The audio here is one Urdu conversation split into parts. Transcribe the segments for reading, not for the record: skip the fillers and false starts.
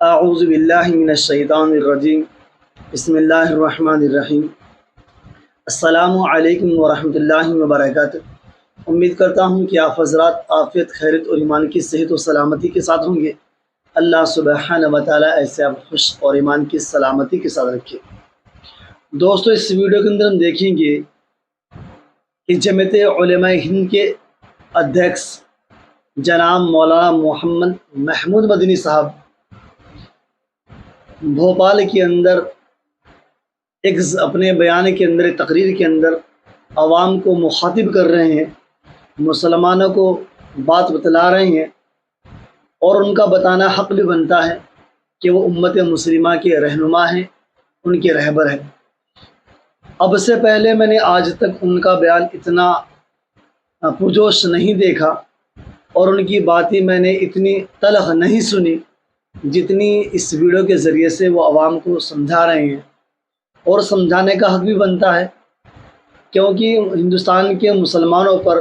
اعوذ باللہ من الشیطان الرجیم بسم اللہ الرحمن الرحیم السلام علیکم ورحمۃ اللہ وبرکاتہ۔ امید کرتا ہوں کہ آپ حضرات عافیت، خیرت اور ایمان کی صحت و سلامتی کے ساتھ ہوں گے۔ اللہ سبحانہ و تعالیٰ ایسے آپ خوش اور ایمان کی سلامتی کے ساتھ رکھے۔ دوستو، اس ویڈیو کے اندر ہم دیکھیں گے کہ جمعیت علماء ہند کے ادھیکش جناب مولانا محمد محمود مدنی صاحب بھوپال کے اندر اپنے بیان کے اندر، تقریر کے اندر عوام کو مخاطب کر رہے ہیں، مسلمانوں کو بات بتلا رہے ہیں، اور ان کا بتانا حق بھی بنتا ہے کہ وہ امت مسلمہ کے رہنما ہیں، ان کے رہبر ہیں۔ اب سے پہلے میں نے آج تک ان کا بیان اتنا پرجوش نہیں دیکھا اور ان کی باتیں میں نے اتنی تلخ نہیں سنی جتنی اس ویڈیو کے ذریعے سے وہ عوام کو سمجھا رہے ہیں، اور سمجھانے کا حق بھی بنتا ہے، کیونکہ ہندوستان کے مسلمانوں پر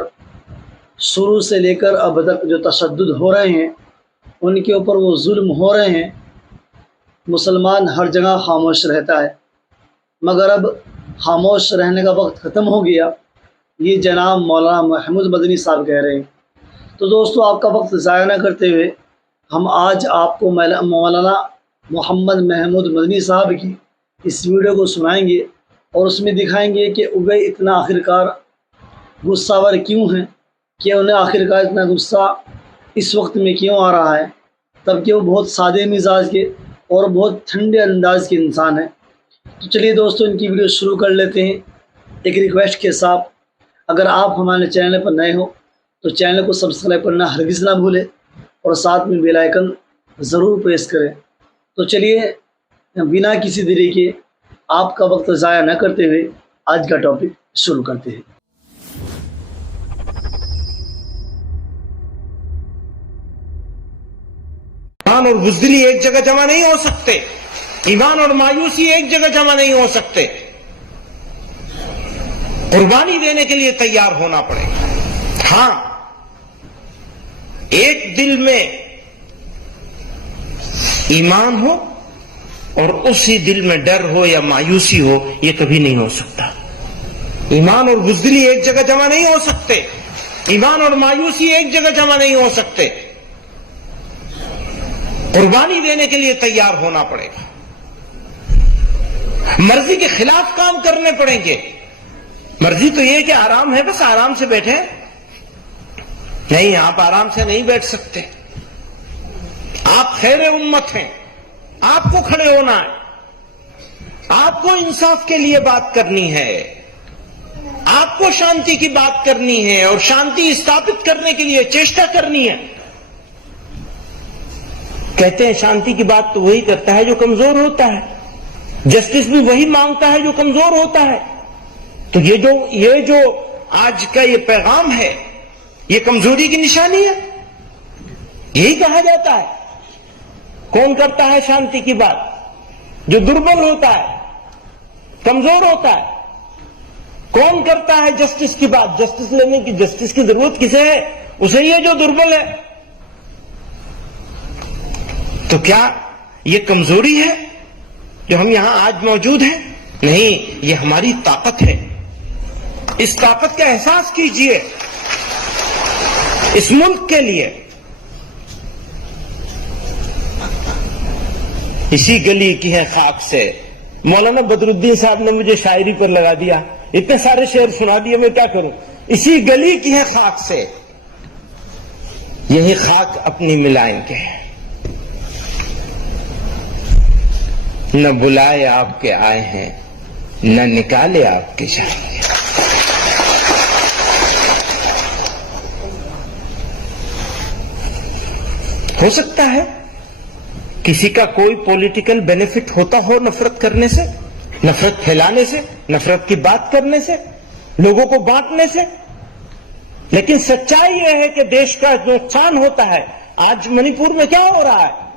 شروع سے لے کر اب تک جو تشدد ہو رہے ہیں، ان کے اوپر وہ ظلم ہو رہے ہیں، مسلمان ہر جگہ خاموش رہتا ہے، مگر اب خاموش رہنے کا وقت ختم ہو گیا، یہ جناب مولانا محمود مدنی صاحب کہہ رہے ہیں۔ تو دوستو، آپ کا وقت ضائع نہ کرتے ہوئے ہم آج آپ کو مولانا محمد محمود مدنی صاحب کی اس ویڈیو کو سنائیں گے، اور اس میں دکھائیں گے کہ وہ اتنا آخرکار غصہ ور کیوں ہیں، کہ انہیں آخرکار اتنا غصہ اس وقت میں کیوں آ رہا ہے، تب کہ وہ بہت سادے مزاج کے اور بہت ٹھنڈے انداز کے انسان ہیں۔ تو چلیے دوستو، ان کی ویڈیو شروع کر لیتے ہیں ایک ریکویسٹ کے ساتھ۔ اگر آپ ہمارے چینل پر نئے ہو تو چینل کو سبسکرائب کرنا ہرگز نہ بھولیں، اور ساتھ میں بیل آئیکن ضرور پریس کریں۔ تو چلیے بنا کسی دیری کے، آپ کا وقت ضائع نہ کرتے ہوئے آج کا ٹاپک شروع کرتے ہیں۔ ایمان اور بزدلی ایک جگہ جمع نہیں ہو سکتے، ایمان اور مایوسی ایک جگہ جمع نہیں ہو سکتے۔ قربانی دینے کے لیے تیار ہونا پڑے گا۔ ہاں، ایک دل میں ایمان ہو اور اسی دل میں ڈر ہو یا مایوسی ہو، یہ کبھی نہیں ہو سکتا۔ ایمان اور بزدلی ایک جگہ جمع نہیں ہو سکتے، ایمان اور مایوسی ایک جگہ جمع نہیں ہو سکتے۔ قربانی دینے کے لیے تیار ہونا پڑے گا، مرضی کے خلاف کام کرنے پڑیں گے۔ مرضی تو یہ کہ آرام ہے، بس آرام سے بیٹھے، نہیں، آپ آرام سے نہیں بیٹھ سکتے۔ آپ خیر امت ہیں، آپ کو کھڑے ہونا ہے، آپ کو انصاف کے لیے بات کرنی ہے، آپ کو شانتی کی بات کرنی ہے، اور شانتی استھاپت کرنے کے لیے چیشٹا کرنی ہے۔ کہتے ہیں شانتی کی بات تو وہی کرتا ہے جو کمزور ہوتا ہے، جسٹس بھی وہی مانگتا ہے جو کمزور ہوتا ہے۔ تو یہ جو آج کا یہ پیغام ہے، یہ کمزوری کی نشانی ہے، یہی کہا جاتا ہے۔ کون کرتا ہے شانتی کی بات؟ جو دربل ہوتا ہے، کمزور ہوتا ہے۔ کون کرتا ہے جسٹس کی بات؟ جسٹس لینے کی، جسٹس کی ضرورت کسے ہے؟ اسے یہ جو دربل ہے۔ تو کیا یہ کمزوری ہے جو ہم یہاں آج موجود ہیں؟ نہیں، یہ ہماری طاقت ہے۔ اس طاقت کا احساس کیجئے، اس ملک کے لیے۔ اسی گلی کی ہے خاک سے، مولانا بدر الدین صاحب نے مجھے شاعری پر لگا دیا، اتنے سارے شعر سنا دیے، میں کیا کروں۔ اسی گلی کی ہے خاک سے، یہی خاک اپنی ملائیں گے، نہ بلائے آپ کے آئے ہیں، نہ نکالے آپ کے جائیں گے۔ ہو سکتا ہے کسی کا کوئی پولیٹیکل بینیفٹ ہوتا ہو نفرت کرنے سے، نفرت پھیلانے سے، نفرت کی بات کرنے سے، لوگوں کو بانٹنے سے، لیکن سچائی یہ ہے کہ دیش کا نقصان ہوتا ہے۔ آج منی پور میں کیا ہو رہا ہے؟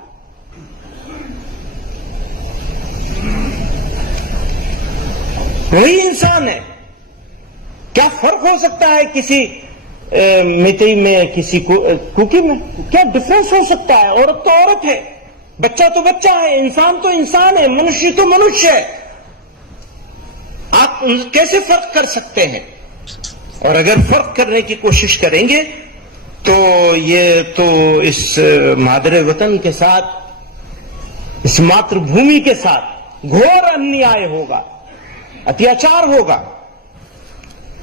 وہی انسان ہے، کیا فرق ہو سکتا ہے کسی میتئی میں، کسی کوکی میں؟ کیا ڈفرنس ہو سکتا ہے؟ عورت تو عورت ہے، بچہ تو بچہ ہے، انسان تو انسان ہے، منشی تو منشیہ ہے. آپ کیسے فرق کر سکتے ہیں؟ اور اگر فرق کرنے کی کوشش کریں گے تو یہ تو اس مادر وطن کے ساتھ، اس ماتر بھومی کے ساتھ گھور انیائے ہوگا، اتیاچار ہوگا.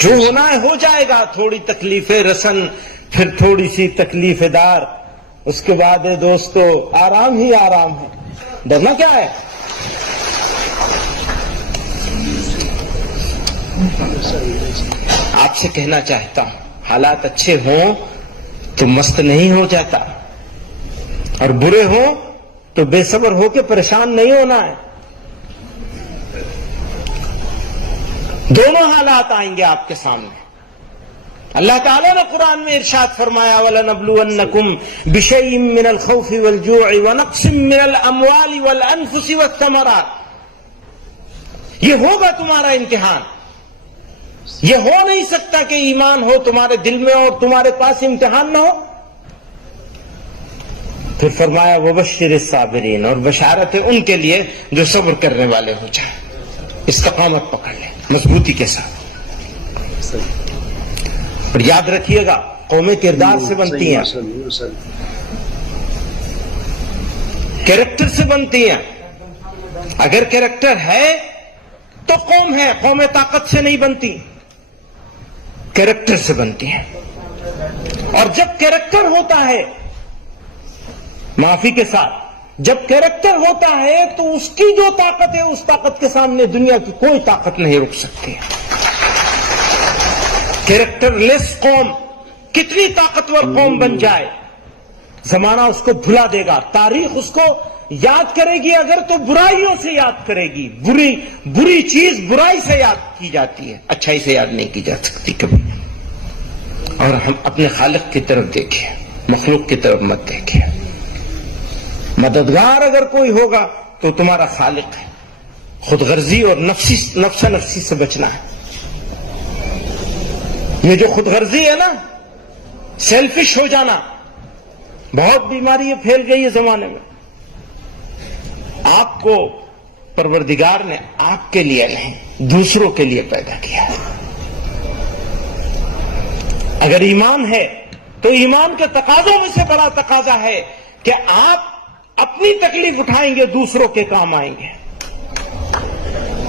جو ہونا ہے ہو جائے گا، تھوڑی تکلیف رسن، پھر تھوڑی سی تکلیف دار، اس کے بعد دوستو آرام ہی آرام ہے. ڈرنا کیا ہے؟ آپ سے کہنا چاہتا ہوں، حالات اچھے ہوں تو مست نہیں ہو جاتا، اور برے ہوں تو بے صبر ہو کے پریشان نہیں ہونا ہے. دونوں حالات آئیں گے آپ کے سامنے. اللہ تعالیٰ نے قرآن میں ارشاد فرمایا وَلَنَبْلُوَنَّكُمْ بِشَيْءٍ مِّنَ الْخَوْفِ وَالْجُوعِ وَنَقْصٍ مِّنَ الْأَمْوَالِ وَالْأَنفُسِ وَالثَّمَرَاتِ. یہ ہوگا تمہارا امتحان. یہ ہو نہیں سکتا کہ ایمان ہو تمہارے دل میں اور تمہارے پاس امتحان نہ ہو. پھر فرمایا وَبَشِّرِ الصَّابِرِينَ، اور بشارت ہے ان کے لیے جو صبر کرنے والے ہو جائیں، استقامت پکڑ لیں مضبوطی کے ساتھ. اور یاد رکھیے گا، قومیں کردار سے بنتی ہیں، کیریکٹر سے بنتی ہیں. اگر کیریکٹر ہے تو قوم ہے، قومیں طاقت سے نہیں بنتی، کیریکٹر سے بنتی ہیں. اور جب کیریکٹر ہوتا ہے، معافی کے ساتھ، جب کیریکٹر ہوتا ہے تو اس کی جو طاقت ہے، اس طاقت کے سامنے دنیا کی کوئی طاقت نہیں رک سکتی. کیریکٹر لیس قوم کتنی طاقتور قوم بن جائے، زمانہ اس کو بھلا دے گا. تاریخ اس کو یاد کرے گی، اگر تو برائیوں سے یاد کرے گی. بری چیز برائی سے یاد کی جاتی ہے، اچھائی سے یاد نہیں کی جا سکتی کبھی. اور ہم اپنے خالق کی طرف دیکھیں، مخلوق کی طرف مت دیکھیں. مددگار اگر کوئی ہوگا تو تمہارا خالق ہے. خود غرضی اور نفسا نفسی سے بچنا ہے. یہ جو خود غرضی ہے نا، سیلفش ہو جانا، بہت بیماری یہ پھیل گئی ہے زمانے میں. آپ کو پروردگار نے آپ کے لیے نہیں، دوسروں کے لیے پیدا کیا ہے. اگر ایمان ہے تو ایمان کے تقاضوں میں سے بڑا تقاضا ہے کہ آپ اپنی تکلیف اٹھائیں گے، دوسروں کے کام آئیں گے.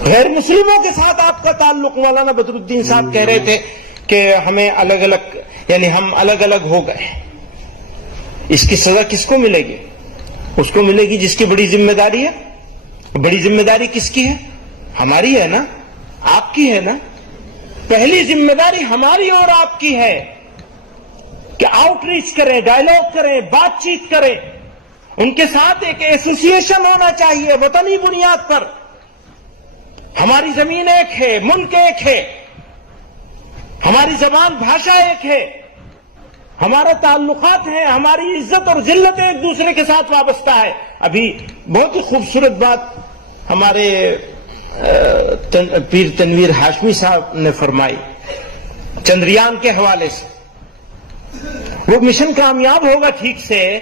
غیر مسلموں کے ساتھ آپ کا تعلق، مولانا بدر الدین صاحب کہہ رہے تھے کہ ہمیں الگ الگ، یعنی ہم الگ الگ ہو گئے. اس کی سزا کس کو ملے گی؟ اس کو ملے گی جس کی بڑی ذمہ داری ہے. بڑی ذمہ داری کس کی ہے؟ ہماری ہے نا، آپ کی ہے نا. پہلی ذمہ داری ہماری اور آپ کی ہے کہ آؤٹ ریچ کریں، ڈائلاگ کریں، بات چیت کریں. ان کے ساتھ ایک ایسوسیشن ہونا چاہیے وطنی بنیاد پر. ہماری زمین ایک ہے، ملک ایک ہے، ہماری زبان بھاشا ایک ہے، ہمارے تعلقات ہیں، ہماری عزت اور ذلت ایک دوسرے کے ساتھ وابستہ ہے. ابھی بہت ہی خوبصورت بات ہمارے پیر تنویر ہاشمی صاحب نے فرمائی چندریان کے حوالے سے. وہ مشن کامیاب ہوگا ٹھیک سے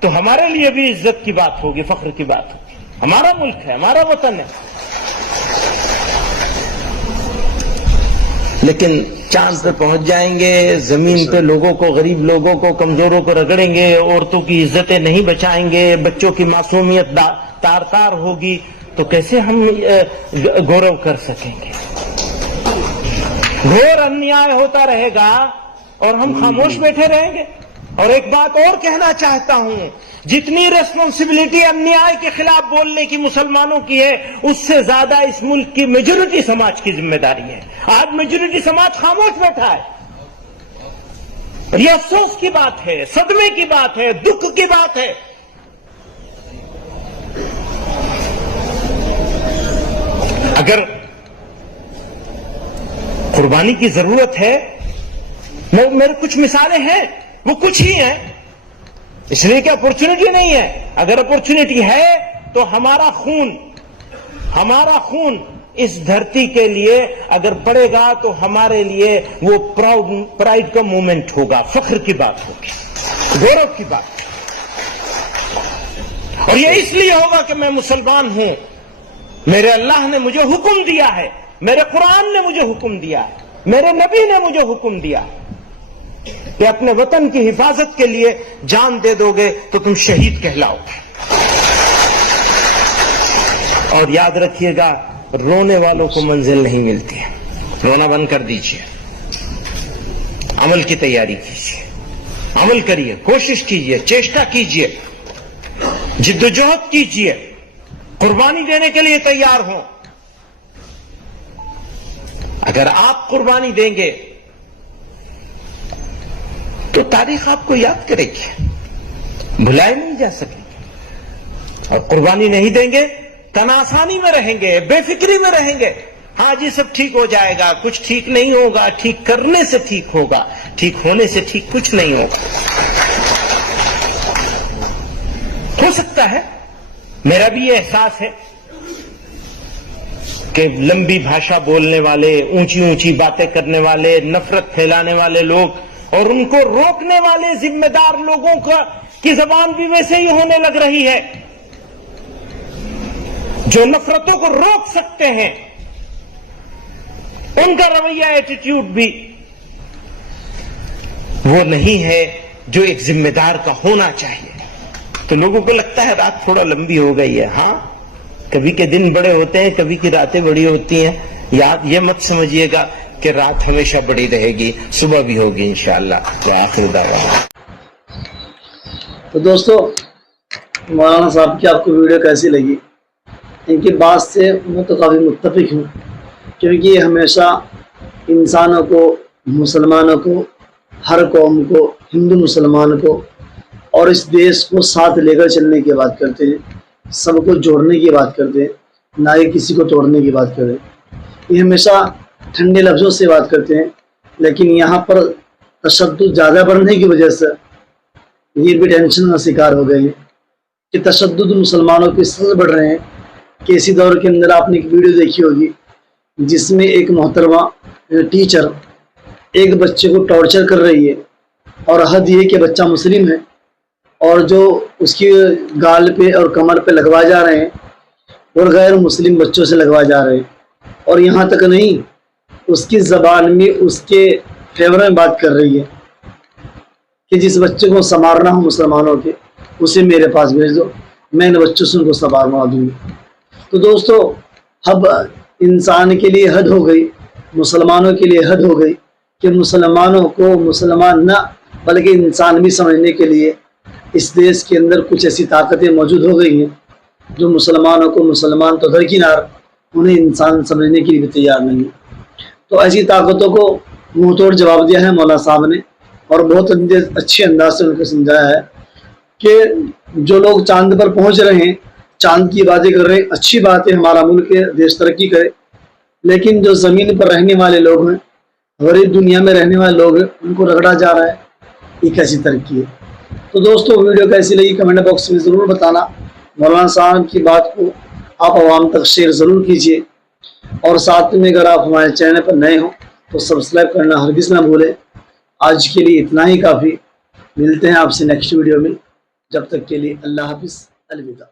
تو ہمارے لیے بھی عزت کی بات ہوگی، فخر کی بات ہوگی. ہمارا ملک ہے، ہمارا وطن ہے. لیکن چاند پہ پہنچ جائیں گے، زمین پہ لوگوں کو، غریب لوگوں کو، کمزوروں کو رگڑیں گے، عورتوں کی عزتیں نہیں بچائیں گے، بچوں کی معصومیت تار تار ہوگی، تو کیسے ہم گورو کر سکیں گے؟ گھور انیائے ہوتا رہے گا اور ہم خاموش بیٹھے رہیں گے. اور ایک بات اور کہنا چاہتا ہوں، جتنی ریسپانسبلٹی انیائے کے خلاف بولنے کی مسلمانوں کی ہے، اس سے زیادہ اس ملک کی میجورٹی سماج کی ذمہ داری ہے. آج میجورٹی سماج خاموش بیٹھا ہے. یہ افسوس کی بات ہے، صدمے کی بات ہے، دکھ کی بات ہے. اگر قربانی کی ضرورت ہے، میرے کچھ مثالیں ہیں، وہ کچھ ہی ہیں، اس لیے کہ اپورچونٹی نہیں ہے. اگر اپورچونٹی ہے تو ہمارا خون اس دھرتی کے لیے اگر پڑے گا تو ہمارے لیے وہ پرائڈ کا مومنٹ ہوگا، فخر کی بات ہوگی، گورو کی بات۔ اور یہ اس لیے ہوگا کہ میں مسلمان ہوں، میرے اللہ نے مجھے حکم دیا ہے، میرے قرآن نے مجھے حکم دیا، میرے نبی نے مجھے حکم دیا کہ اپنے وطن کی حفاظت کے لیے جان دے دو گے تو تم شہید کہلاؤ گے۔ اور یاد رکھیے گا، رونے والوں کو منزل نہیں ملتی ہے، رونا بند کر دیجئے، عمل کی تیاری کیجئے، عمل کریے، کوشش کیجئے، چیشٹا کیجئے، جد و جہد کیجئے، قربانی دینے کے لیے تیار ہوں۔ اگر آپ قربانی دیں گے تو تاریخ آپ کو یاد کرے گی، بھلائے نہیں جا سکے گی۔ اور قربانی نہیں دیں گے، تناسانی میں رہیں گے، بے فکری میں رہیں گے، ہاں جی سب ٹھیک ہو جائے گا، کچھ ٹھیک نہیں ہوگا، ٹھیک کرنے سے ٹھیک ہوگا، ٹھیک ہونے سے ٹھیک کچھ نہیں ہوگا۔ ہو سکتا ہے، میرا بھی یہ احساس ہے کہ لمبی بھاشا بولنے والے، اونچی اونچی باتیں کرنے والے، نفرت پھیلانے والے لوگ اور ان کو روکنے والے ذمہ دار لوگوں کی زبان بھی ویسے ہی ہونے لگ رہی ہے۔ جو نفرتوں کو روک سکتے ہیں ان کا رویہ، ایٹیٹیوڈ بھی وہ نہیں ہے جو ایک ذمہ دار کا ہونا چاہیے۔ تو لوگوں کو لگتا ہے رات تھوڑا لمبی ہو گئی ہے، ہاں کبھی کے دن بڑے ہوتے ہیں، کبھی کی راتیں بڑی ہوتی ہیں، یہ مت سمجھیے گا کہ رات ہمیشہ بڑی رہے گی، صبح بھی ہوگی انشاءاللہ۔ وآخر دعوانا۔ تو دوستو، مولانا صاحب کی آپ کو ویڈیو کیسی لگی؟ ان کی بات سے میں تو کافی متفق ہوں، کیونکہ یہ ہمیشہ انسانوں کو، مسلمانوں کو، ہر قوم کو، ہندو مسلمان کو اور اس دیش کو ساتھ لے کر چلنے کی بات کرتے ہیں، سب کو جوڑنے کی بات کرتے ہیں، نہ کہ کسی کو توڑنے کی بات کرتے ہیں۔ یہ ہمیشہ ٹھنڈے لفظوں سے بات کرتے ہیں، لیکن یہاں پر تشدد زیادہ بڑھنے کی وجہ سے یہ بھی ٹینشن کا شکار ہو گئے ہیں کہ تشدد مسلمانوں کے ساتھ بڑھ رہے ہیں۔ کہ اسی دور کے اندر آپ نے ایک ویڈیو دیکھی ہوگی جس میں ایک محترمہ ٹیچر ایک بچے کو ٹارچر کر رہی ہے، اور حد یہ کہ بچہ مسلم ہے، اور جو اس کی گال پہ اور کمر پہ لگوا جا رہے ہیں اور غیر مسلم بچوں سے لگوا جا رہے ہیں، اور یہاں تک نہیں، اس کی زبان میں اس کے فیور میں بات کر رہی ہے کہ جس بچے کو سنوارنا ہو مسلمانوں کے، اسے میرے پاس بھیج دو، میں ان بچوں سے ان کو سنواروا دوں گی۔ تو دوستو، اب انسان کے لیے حد ہو گئی، مسلمانوں کے لیے حد ہو گئی کہ مسلمانوں کو مسلمان نہ بلکہ انسان بھی سمجھنے کے لیے اس دیش کے اندر کچھ ایسی طاقتیں موجود ہو گئی ہیں جو مسلمانوں کو مسلمان تو درکنار، انہیں انسان سمجھنے کے لیے بھی تیار نہیں۔ تو ایسی طاقتوں کو منہ توڑ جواب دیا ہے مولانا صاحب نے، اور بہت اچھے انداز سے ان کو سمجھایا ہے کہ جو لوگ چاند پر پہنچ رہے ہیں، چاند کی باتیں کر رہے ہیں، اچھی بات ہے، ہمارا ملک ہے، دیش ترقی کرے، لیکن جو زمین پر رہنے والے لوگ ہیں، غریب دنیا میں رہنے والے لوگ ہیں، ان کو رگڑا جا رہا ہے، یہ کیسی ترقی ہے؟ تو دوستو، ویڈیو کیسی لگی کمنٹ باکس میں ضرور بتانا۔ مولانا صاحب کی بات کو آپ عوام تک شیئر ضرور کیجیے، اور ساتھ میں اگر آپ ہمارے چینل پر نئے ہوں تو سبسکرائب کرنا ہرگز نہ بھولیں۔ آج کے لیے اتنا ہی کافی، ملتے ہیں آپ سے نیکسٹ ویڈیو میں، جب تک کے لیے اللہ حافظ، الوداع۔